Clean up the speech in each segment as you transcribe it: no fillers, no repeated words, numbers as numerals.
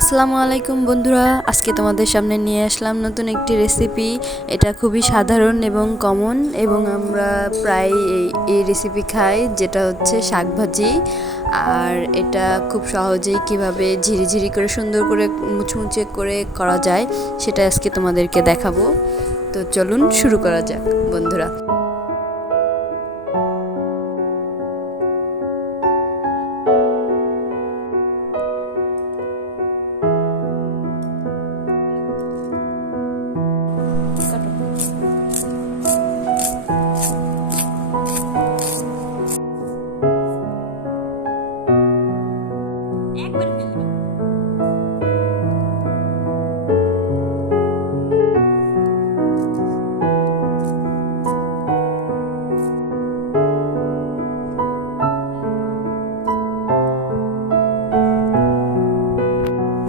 আসসালামু আলাইকুম বন্ধুরা, আজকে তোমাদের সামনে নিয়ে আসলাম নতুন একটি রেসিপি। এটা খুবই সাধারণ এবং কমন এবং আমরা প্রায় এই রেসিপি খাই, যেটা হচ্ছে শাক ভাজি। আর এটা খুব সহজেই কিভাবে ঝিরিঝিরি করে সুন্দর করে মুচমুচে করে করা যায় সেটা আজকে তোমাদেরকে দেখাবো। তো চলুন শুরু করা যাক বন্ধুরা।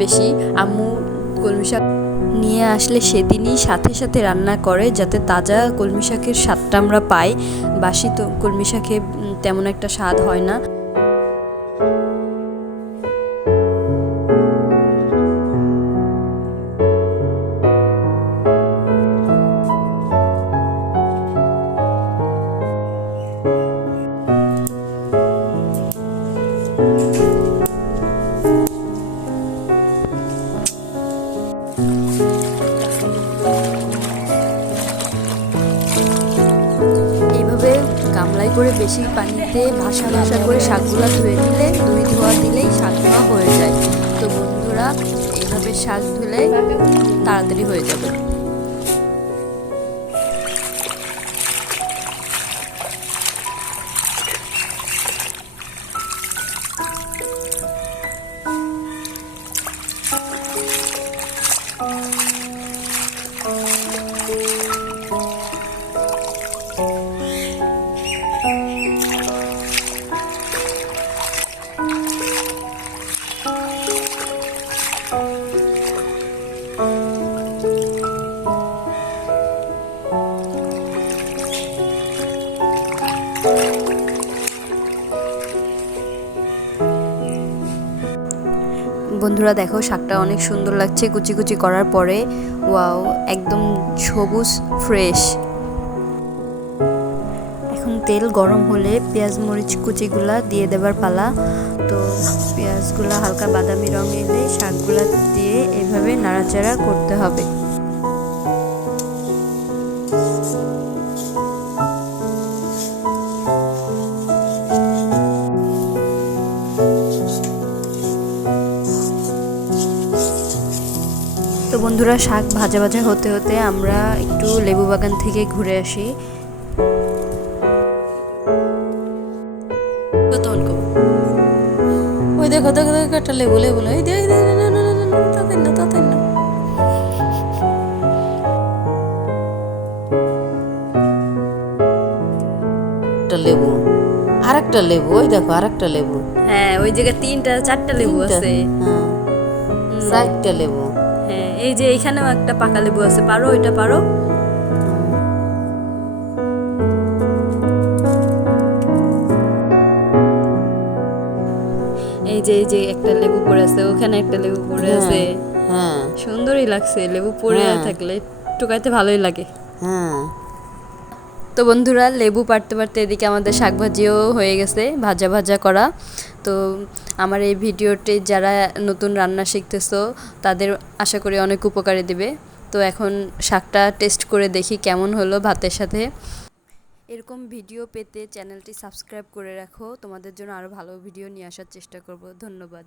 বেশি আম্মু কলমি শাক নিয়ে আসলে সেদিনই সাথে সাথে রান্না করে, যাতে তাজা কলমি শাকের স্বাদটা আমরা পাই। বাসি তো কলমি শাকে তেমন একটা স্বাদ হয় না। এইভাবে গামলায় করে বেশি পানিতে ভাসা ভাসা করে শাকগুলো ধুয়ে নিলে, ধোয়া দিলেই শাক ধোয়া হয়ে যায়। তো বন্ধুরা, এইভাবে শাক ধুলে তাড়াতাড়ি হয়ে যাবে। বন্ধুরা দেখো, শাকটা অনেক সুন্দর লাগছে কুচি কুচি করার পরে। ওয়াও, একদম সবুজ ফ্রেশ। এখন তেল গরম হলে পেঁয়াজ মরিচ কুচিগুলা দিয়ে দেবার পালা। তো পেঁয়াজগুলা হালকা বাদামি রং এলে শাকগুলা দিয়ে এভাবে নাড়াচাড়া করতে হবে। তো বন্ধুরা, শাক ভাজা ভাজা হতে হতে আমরা একটু লেবু বাগান থেকে ঘুরে আসি। ওই দেখো দেখো দেখো, একটা লেবু লেবু এই দেখ না তাতে না। লেবু, আরেকটা লেবু, ওই দেখো আরেকটা লেবু। হ্যাঁ, ওই জায়গায় তিনটা চারটা লেবু আছে। হ্যাঁ, চারটা লেবু। হ্যাঁ, এই যে এইখানেও একটা পাকা লেবু আছে, পারো ওইটা পারো। এই যে একটা লেবু পড়ে আছে, ওখানে একটা লেবু পড়ে আছে। হ্যাঁ, সুন্দরই লাগছে, লেবু পড়ে থাকলে টুকাইতে ভালোই লাগে। হ্যাঁ। তো বন্ধুরা, লেবু পাড়তে পারতে এদিকে আমাদের শাক ভাজিও হয়ে গেছে, ভাজা ভাজা করা। তো আমার এই ভিডিওটি যারা নতুন রান্না শিখতেছো তাদের আশা করি অনেক উপকারে দিবে। তো এখন শাকটা টেস্ট করে দেখি কেমন হলো ভাতের সাথে। এরকম ভিডিও পেতে চ্যানেলটি সাবস্ক্রাইব করে রাখো, তোমাদের জন্য আরও ভালো ভিডিও নিয়ে আসার চেষ্টা করব। ধন্যবাদ।